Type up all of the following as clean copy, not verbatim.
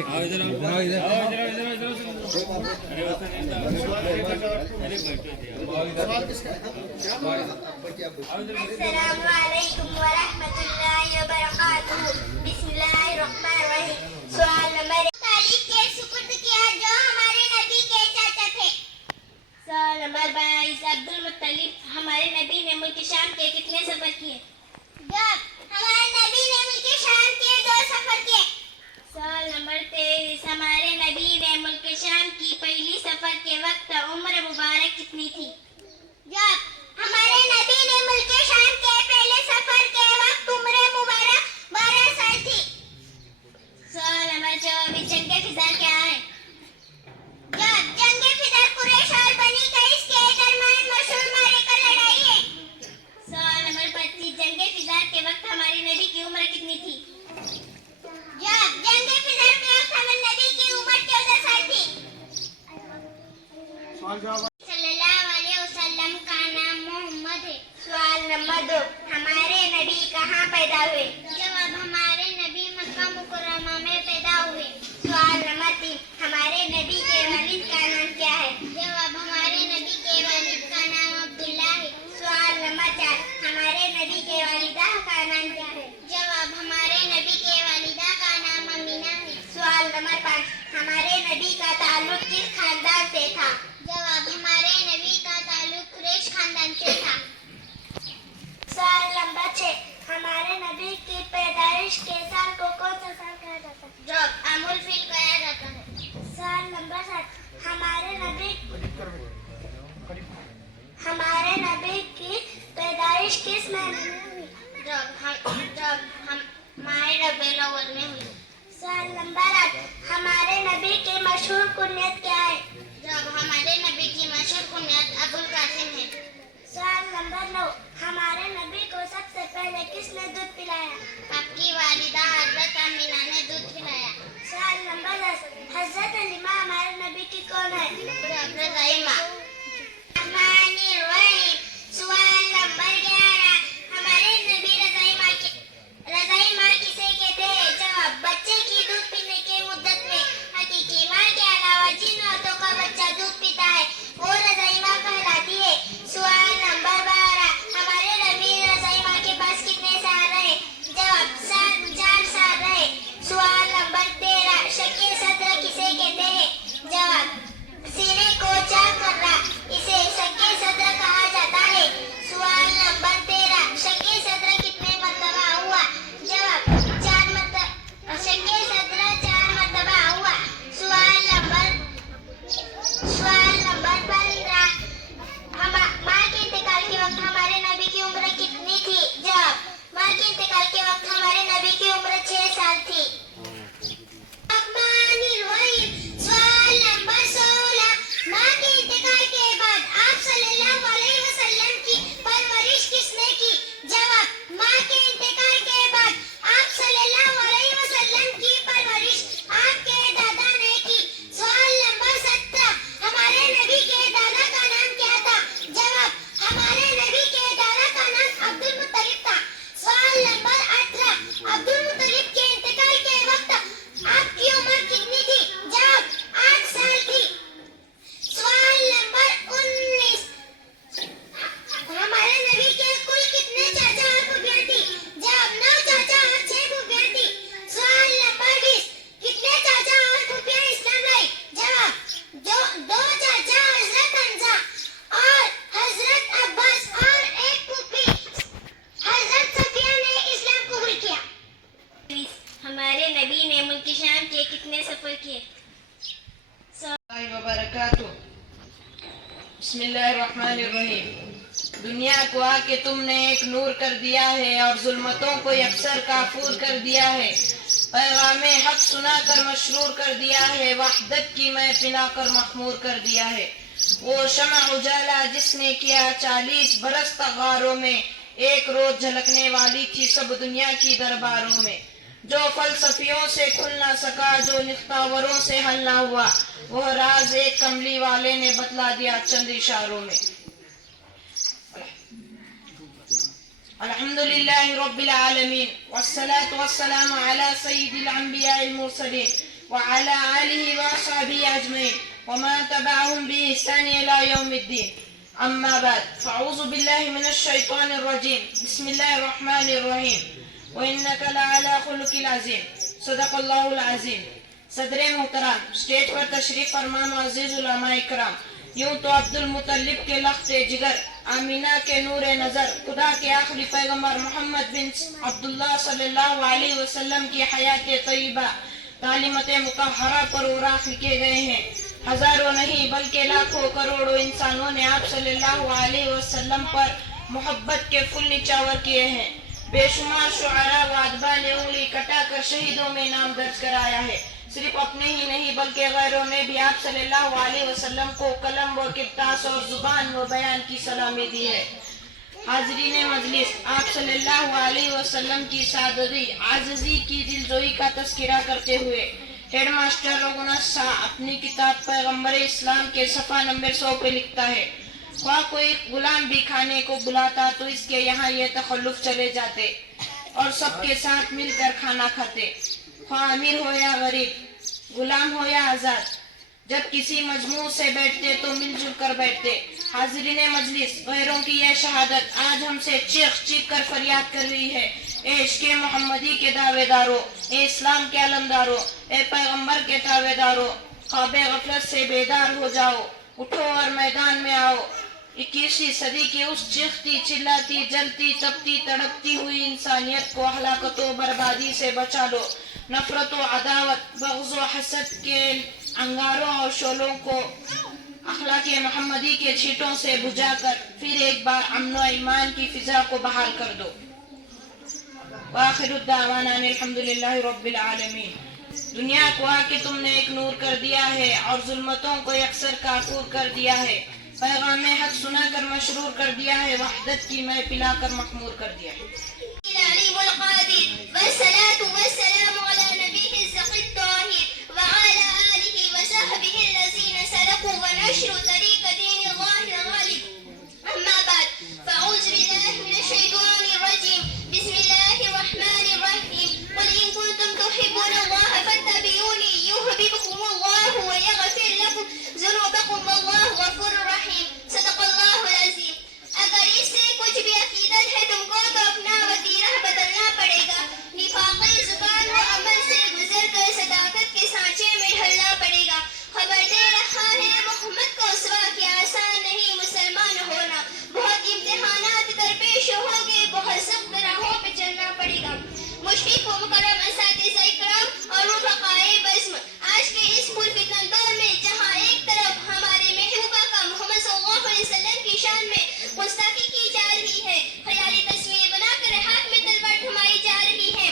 अस्सलामुअलैकुम वरहमतुल्लाहि वबरकातुहू। बिस्मिल्लाहिर्रहमानिर्रहीम। सवाल नंबर तालीफ के सुपुर्द किया जो हमारे नबी के चाचा थे। सवाल नंबर 22 अब्दुल मुत्तलिब हमारे नबी ने मुल्क शाम के कितने सफर किए? जवाब हमारे नबी ने मुल्क शाम के 2 सफर किए। सवाल नंबर 23 हमारे नबी ने मुल्क शाम की पहली सफर के वक्त उम्र मुबारक कितनी थी? जवाब हमारे नबी ने मुल्क शाम के पहले सफर के वक्त उम्र मुबारक 12 साल थी। सवाल नंबर 24 जंग फिजार क्या है? जवाब जंग फिजार कुरैश और बनी कैस के दरमियान मशहूर मारिका लड़ाई है। सवाल नंबर 25 जंग फिजार के वक्त हमारे नबी की उम्र कितनी थी? जवाब जंग फिजार के वक्त हमारे नबी की उम्र 14 साल थी। सल्लल्लाहु अलैहि वसल्लम का नाम मोहम्मद है। सवाल नंबर 2 हमारे नबी कहाँ पैदा हुए? जवाब हमारे नबी मक्का मुकर्रमा में पैदा हुए। सवाल नंबर 3 हमारे नबी के वालिद का नाम क्या है? जवाब हमारे नबी के वालिद का नाम अब्दुल्ला है। सवाल नंबर 4 हमारे नबी के वालिदा का नाम क्या है? जवाब हमारे नबी के वालिदा का नाम अमीना है। सवाल नंबर 5 हमारे नबी का ताल्लुक किस खानदान से था? जवाब हमारे नबी का ताल्लुक कुरैश खानदान से था। सवाल नंबर 6 हमारे नबी की पैदाइश के साल को कौन सा साल कहा जाता है? जवाब आमुल फील कहा जाता है। सवाल नंबर 7 हमारे नबी की पैदाइश किस महीने में हुई? जवाब हम माह रबीउल अव्वल में हुई। सवाल नंबर 8 हमारे नबी की मशहूर कुनियत क्या है? जवाब हमारे नबी की मशहूर कुनियत अबुल कासिम है। सवाल नंबर 9 हमारे नबी को सबसे पहले किसने दूध पिलाया? आपकी वालिदा हजरत आमिना ने दूध पिलाया। सवाल नंबर 10 हजरत अलीमा हमारे नबी की कौन है? रज़ाइमा। सवाल नंबर 11 हमारे नबी रज़ाइमा किसे कहते हैं? जवाब बच्चे की दूध पीने की मुद्दत में हकीकी माँ के अलावा जिन औरतों का बच्चा दूध पीता है वो रज़ाइमा कहलाती है। सवाल नंबर 12 हमारे नबी रज़ाइमा के पास कितने साल रहे? जवाब 4 साल रहे। सवाल नंबर 13 शक्के सद्र किसे कहते हैं? जवाब सीने को चाक करना इसे शक्के सद्र कहा जाता है। सवाल नंबर 13 शक्के सद्र कितने मर्तबा हुआ? जवाब 4 मर्तबा। शक्के सद्र 4 मर्तबा हुआ। सवाल नंबर 15 माँ के इंतकाल के वक्त हमारे नबी की उम्र कितनी थी? जवाब माँ के इंतकाल के वक्त हमारे नबी की उम्र 6 साल थी। सवाल नंबर 16 माँ के इंतकाल के बाद आप सल्लल्लाहु अलैहि वसल्लम की परवरिश किसने की? जवाब माँ के इंतकाल के बाद आप सल्लल्लाहु अलैहि वसल्लम की परवरिश आपके दादा ने की। सवाल नंबर 17 हमारे नबी के दादा का नाम क्या था? जवाब हमारे नबी के दादा का नाम अब्दुल मुत्तलिब था। सवाल नंबर 18 अब्दुल मुत्तलिब के इंतकाल के वक्त आपकी उम्र कितनी थी? जवाब 8 साल थी। सवाल नंबर 19 हमारे नबी के कुल कितने चाचा और फूफियां थी? जवाब 9 चाचा और 6 फूफियां थी। सवाल नंबर 20 कितने चाचा और फूफियां इस्लाम लाई? जवाब 2 चाचा हजरत हमजा और हजरत अब्बास और 1 फूफी हजरत सफिया ने इस्लाम कबूल किया। हमारे नबी ने मुल्क शाम के कितने सफर किए? बिस्मिल्लाहिर्रहमानिर्रहीम। दुनिया को आके तुमने एक नूर कर दिया है और जुल्मतों को यकसर काफूर कर दिया है। पैगामे हक सुना कर मशरूर कर दिया है। वहदत की मैं पिला कर मखमूर कर दिया है। वो शमअ उजाला जिसने किया 40 बरस तक गारों में, एक रोज झलकने वाली थी सब दुनिया की दरबारों में। जो फलसफियों से खुल ना सका, जो निख्तावरों से हल ना हुआ, वो राज एक कमली वाले ने बतला दिया चंद इशारों में। अल्हम्दुलिल्लाहि रब्बिल आलमीन वस्सलातु वस्सलामु अला सय्यिदिल अंबियाइल मुरसलीन وعلى آله وأصحابه أجمعين وما تبعهم بإحسان إلى يوم الدين. أما بعد فأعوذ بالله من الشيطان الرجيم. بسم الله الرحمن الرحيم. وإنك لعلى خلق العظيم. صدق اللہ العظیم. صدر محترم، اسٹیج پر تشریف فرما معزز علماء اکرام، یوں تو عبد المطلب کے لخت جگر، آمینہ کے نور نظر، خدا کے آخری پیغمبر محمد بن عبداللہ صلی اللہ علیہ وسلم کی حیات طیبہ تعلیمت مطہرہ پر اوراق لکھے گئے ہیں. ہزاروں نہیں بلکہ لاکھوں کروڑوں انسانوں نے آپ صلی اللہ علیہ وسلم پر محبت کے پھول نچاور کیے ہیں. بے شمار شعراء و ادباء نے انگلی کٹا کر شہیدوں میں نام درج کرایا ہے. صرف اپنے ہی نہیں بلکہ غیروں نے بھی آپ صلی اللہ علیہ وسلم کو قلم و کرتاس اور زبان و بیان کی سلامی دی ہے. حاضرین مجلس، آپ صلی اللہ علیہ وسلم کی سادگی، عاجزی کی دلجوئی کا تذکرہ کرتے ہوئے ہیڈ ماسٹر رگھوناتھ شاہ اپنی کتاب پیغمبر اسلام کے صفحہ نمبر 100 پہ لکھتا ہے: خواہ کوئی غلام بھی کھانے کو بلاتا تو اس کے یہاں یہ تخلف چلے جاتے اور سب کے ساتھ مل کر کھانا کھاتے، خواہ امیر ہو یا غریب، غلام ہو یا آزاد. جب کسی مجموع سے بیٹھتے تو مل جل کر بیٹھتے. حاضرین مجلس، غیروں کی یہ شہادت آج ہم سے چیخ چیخ کر فریاد کر رہی ہے: اے عشق محمدی کے دعوے داروں، اے اسلام کے علمداروں، اے پیغمبر کے تابع داروں، خواب غفلت سے بیدار ہو جاؤ، اٹھو اور میدان میں آؤ. 21ویں صدی کی اس چیختی چلاتی جلتی تپتی تڑپتی ہوئی انسانیت کو ہلاکت و بربادی سے بچا لو. نفرت و عداوت، بغض و حسد کے انگاروں اور شعلوں کو اخلاق محمدی کے چھینٹوں سے بجھا کر پھر ایک بار امن و ایمان کی فضا کو بحال کر دو. وآخر الدعوانا الحمدللہ رب العالمین. دنیا کو آ کے تم نے ایک نور کر دیا ہے اور ظلمتوں کو یکسر کافور کر دیا ہے. پیغام حق سنا کر مشرور کر دیا ہے، وحدت کی میں پلا کر مخمور کر دیا ہے. العليم القادر والصلاة والسلام على نبيه الزكي الطاهر وعلى آله وصحبه الذين سلكوا ونشروا طريق دين الله الغالب. أما بعد فأعوذ بالله من الشيطان الرجيم. بسم الله الرحمن الرحيم. قل إن كنتم تحبون الله فاتبعوني يحببكم الله ويغفر لكم ذنوبكم والله غفور رحيم. صدق الله العظيم. اگر اس سے کچھ بھی عقیدت ہے تم کو تو اپنا وتیرہ بدلنا پڑے گا. نفاق زبان و عمل سے گزر کر صداقت کے سانچے میں ڈھلنا پڑے گا. خبر دے رہا ہے محمد کو اسوا کہ آسان نہیں مسلمان ہونا. بہت امتحانات در پیش ہوگے، بہت سخت راہوں پہ چلنا پڑے گا. مشفق و مکرم اساتذہ اکرام اور رفقائے بزم، آج کے اس پرفتن دور میں جہاں ایک طرف ہمارے محبوبہ کا محمد صلی اللہ علیہ وسلم کی شان میں گستاخی کی جا رہی ہے، خیالی تصویر بنا کر ہاتھ میں تلوار تھمائی جا رہی ہے،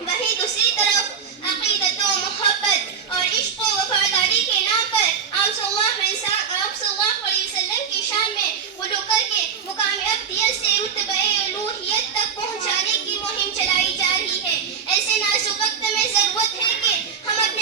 وہیں دوسری طرف عقیدت و محبت اور عشق و وفاداری کے نام پر آپ صلی اللہ علیہ وسلم کی شان میں غلو کر کے مقام ابدیت سے رتبہ الوہیت تک پہنچانے کی مہم چلائی جا رہی ہے. ایسے نازک وقت میں ضرورت ہے کہ ہم اپنے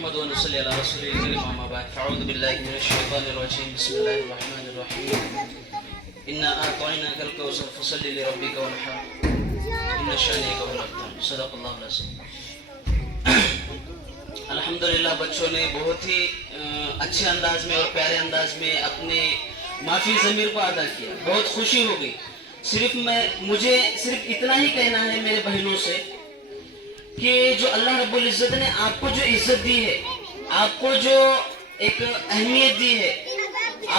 نحمده ونصلي على رسوله الكريم أما بعد فأعوذ بالله من الشيطان الرجيم بسم الله الرحمن الرحيم إنا أعطيناك الكوثر فصل لربك وانحر إن شانئك هو الأبتر صدق الله العظيم. अल्हम्दुलिल्लाह बच्चों ने बहुत ही अच्छे अंदाज में और प्यारे अंदाज में अपने माफी ज़मीर को अदा किया. बहुत खुशी हो गई. मुझे सिर्फ इतना ही कहना है मेरे बहनों से कि जो अल्लाह रब्बुल इज़्ज़त ने आपको जो इज्जत दी है, आपको जो एक अहमियत दी है,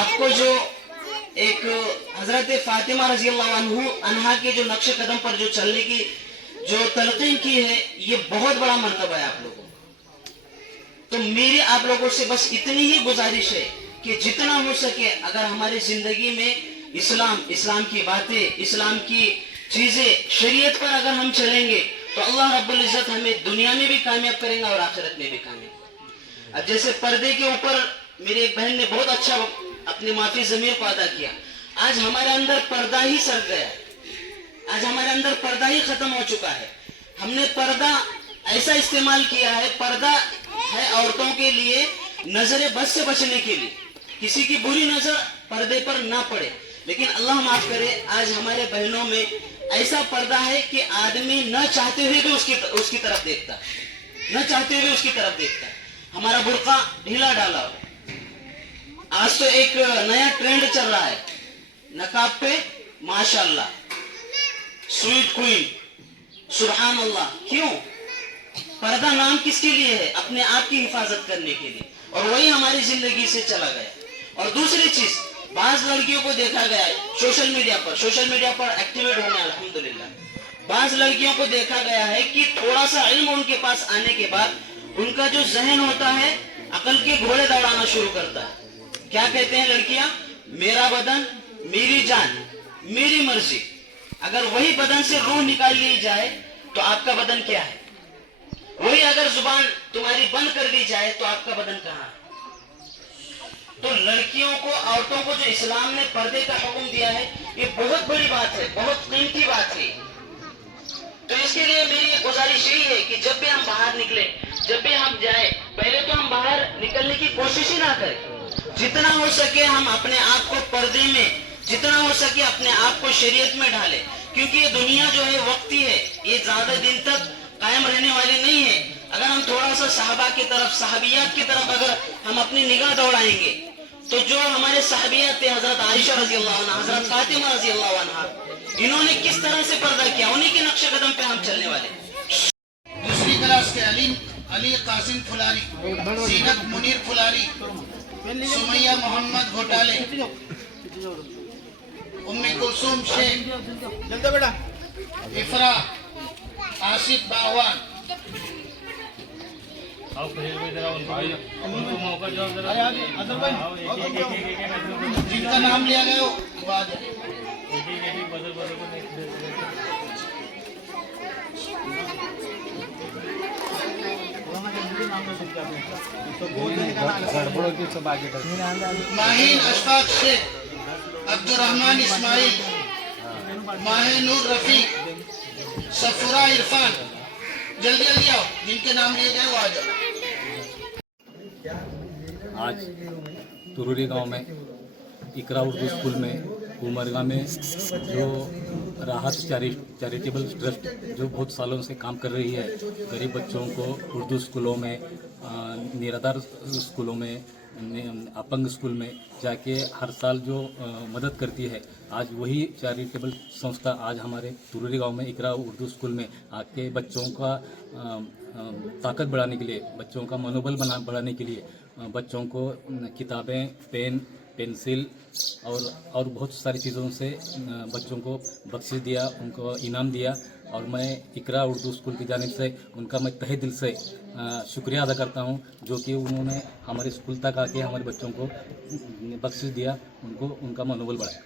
आपको जो एक हजरत फातिमा रज़ी अल्लाह अन्हा के जो नक्श कदम पर जो चलने की जो तलकीन की है, ये बहुत बड़ा मर्तबा है आप लोगों. तो मेरी आप लोगों से बस इतनी ही गुजारिश है कि जितना हो सके अगर हमारी जिंदगी में इस्लाम की बातें, इस्लाम की चीजें, शरीयत पर अगर हम चलेंगे तो अल्लाह रब्बुल इज़्ज़त हमें दुनिया में भी कामयाब करेंगे और आखिरत में भी कामयाब. अब जैसे पर्दे के ऊपर मेरी एक बहन ने बहुत अच्छा अपनी माफी ज़मीर को अदा किया. आज हमारे अंदर पर्दा ही सर गया, आज हमारे अंदर पर्दा ही खत्म हो चुका है. हमने पर्दा ऐसा इस्तेमाल किया है, पर्दा है औरतों के लिए नजर बद से बचने के लिए, किसी की बुरी नजर पर्दे पर ना पड़े. लेकिन अल्लाह माफ करे, आज हमारे बहनों में ऐसा पर्दा है कि आदमी न चाहते हुए भी उसकी तरफ देखता, न चाहते हुए उसकी तरफ देखता. हमारा बुर्का ढीला डाला हो. आज तो एक नया ट्रेंड चल रहा है नकाब पे, माशाल्लाह, स्वीट क्वीन, सुभान अल्लाह. क्यों? पर्दा नाम किसके लिए है? अपने आप की हिफाजत करने के लिए. और वही हमारी जिंदगी से चला गया. और दूसरी चीज, बाज लड़कियों को देखा गया है सोशल मीडिया पर एक्टिवेट होने, अल्हम्दुलिल्लाह. बाज लड़कियों को देखा गया है कि थोड़ा सा इल्म उनके पास आने के बाद उनका जो जहन होता है अकल के घोड़े दौड़ाना शुरू करता है. क्या कहते हैं लड़कियां? मेरा बदन, मेरी जान, मेरी मर्जी. अगर वही बदन से रूह निकाल ली जाए तो आपका बदन क्या है? वही अगर जुबान तुम्हारी बंद कर दी जाए तो आपका बदन कहाँ है? तो लड़कियों को, औरतों को जो इस्लाम ने पर्दे का हुक्म दिया है, ये बहुत बड़ी बात है, बहुत कीमती बात है. तो इसके लिए मेरी गुजारिश यही है कि जब भी हम बाहर निकले, जब भी हम जाए, पहले तो हम बाहर निकलने की कोशिश ही ना करें. जितना हो सके हम अपने आप को पर्दे में, जितना हो सके अपने आप को शरीयत में डालें. क्योंकि ये दुनिया जो है वक्ती है, ये ज्यादा दिन तक कायम रहने वाली नहीं है. अगर हम थोड़ा सा सहाबा की तरफ, सहाबियात की तरफ अगर हम अपनी निगाह दौड़ाएंगे तो जो हमारे सहाबियात थे, हजरत आयशा रजी अल्लाह अन्हा, हजरत फातिमा रजी अल्लाह अन्हा, इन्होंने किस तरह से पर्दा किया, उन्हीं के नक्शे कदम पे हम चलने वाले. दूसरी क्लास के अली कासिम फुलारी, सीनत मुनीर फुलारी, सुमैया मोहम्मद घोटाले, उम्मे कुलसुम शेख, इफरा, आसिफ बागवान. जिनका नाम लिया गया वो आ जाए. माहीन अशफाक शेख, अब्दुर्रहमान इस्माइल, माहिनूर रफीक, सफुरा इरफान. जल्दी जल्दी आओ, जिनके नाम लिए गए वो आ जाओ. आज तुरूरी गांव में इकरा उर्दू स्कूल में, उमरगा में जो राहत चैरिटेबल ट्रस्ट जो बहुत सालों से काम कर रही है, गरीब बच्चों को उर्दू स्कूलों में, निराधार स्कूलों में, अपंग स्कूल में जाके हर साल जो मदद करती है, आज वही चैरिटेबल संस्था आज हमारे तुरूरी गांव में इकरा उर्दू स्कूल में आके बच्चों का ताकत बढ़ाने के लिए, बच्चों का मनोबल बढ़ाने के लिए बच्चों को किताबें, पेन, पेंसिल और बहुत सारी चीज़ों से बच्चों को बख्शिश दिया, उनको इनाम दिया. और मैं इकरा उर्दू स्कूल की जानिब से उनका मैं तहे दिल से शुक्रिया अदा करता हूं, जो कि उन्होंने हमारे स्कूल तक आके हमारे बच्चों को बख्शिश दिया, उनको उनका मनोबल बढ़ाया.